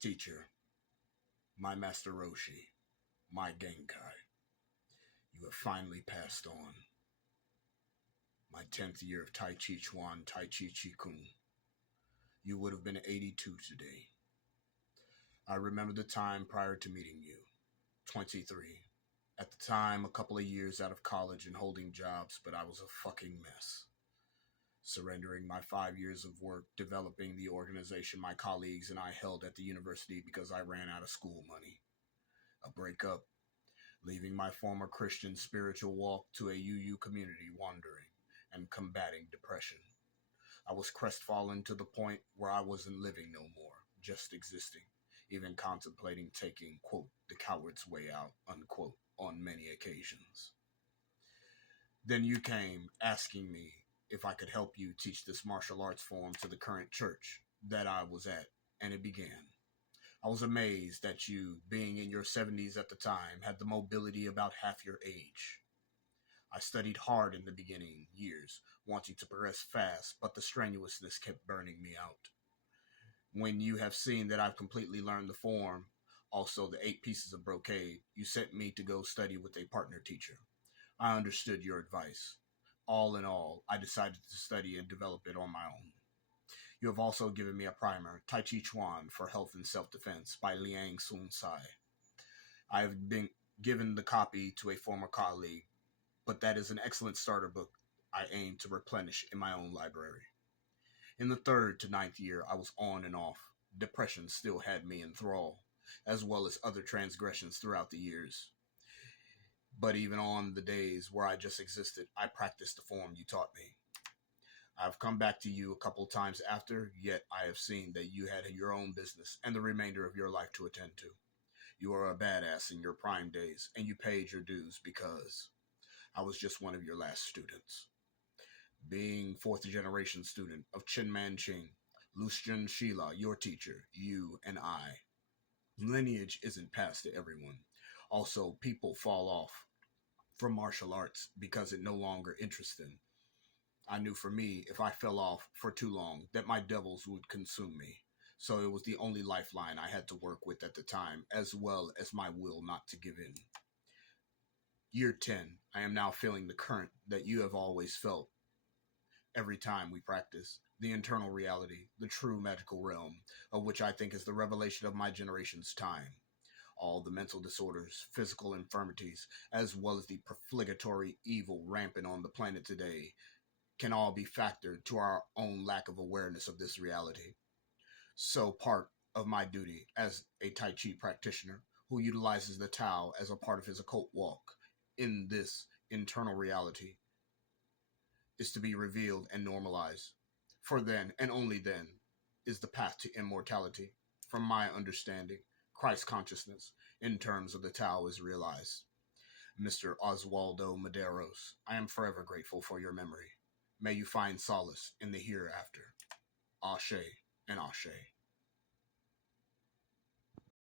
Teacher, my Master Roshi, my Genkai, you have finally passed on. My 10th year of Tai Chi Chuan Tai Chi Chi Kung. You would have been 82 today. I remember the time prior to meeting you, 23. At the time, a couple of years out of college and holding jobs, but I was a fucking mess. Surrendering my 5 years of work developing the organization my colleagues and I held at the university because I ran out of school money. A breakup, leaving my former Christian spiritual walk to a UU community wandering and combating depression. I was crestfallen to the point where I wasn't living no more, just existing, even contemplating taking, quote, the coward's way out, unquote, on many occasions. Then you came asking me if I could help you teach this martial arts form to the current church that I was at, and it began. I was amazed that you, being in your 70s at the time, had the mobility about half your age. I studied hard in the beginning years, wanting to progress fast, but the strenuousness kept burning me out. When you have seen that I've completely learned the form, also the 8 pieces of brocade, you sent me to go study with a partner teacher. I understood your advice. All in all, I decided to study and develop it on my own. You have also given me a primer, Tai Chi Chuan for Health and Self-Defense by Liang Sun Sai. I have been given the copy to a former colleague, but that is an excellent starter book I aim to replenish in my own library. In the 3rd to 9th year, I was on and off. Depression still had me in thrall, as well as other transgressions throughout the years. But even on the days where I just existed, I practiced the form you taught me. I have come back to you a couple times after, yet I have seen that you had your own business and the remainder of your life to attend to. You are a badass in your prime days, and you paid your dues because I was just one of your last students. Being 4th-generation student of Chen Manqing, Lucian Shila, your teacher, you and I. Lineage isn't passed to everyone. Also, people fall off from martial arts because it no longer interests them. I knew for me, if I fell off for too long, that my devils would consume me. So it was the only lifeline I had to work with at the time, as well as my will not to give in. Year 10, I am now feeling the current that you have always felt every time we practice. The internal reality, the true magical realm, of which I think is the revelation of my generation's time. All the mental disorders, physical infirmities, as well as the profligatory evil rampant on the planet today, can all be factored to our own lack of awareness of this reality. So part of my duty as a Tai Chi practitioner who utilizes the Tao as a part of his occult walk in this internal reality is to be revealed and normalized. For then, and only then, is the path to immortality, from my understanding, Christ consciousness, in terms of the Tao is realized. Mr. Oswaldo Mederos, I am forever grateful for your memory. May you find solace in the hereafter. Ashe and Ashe.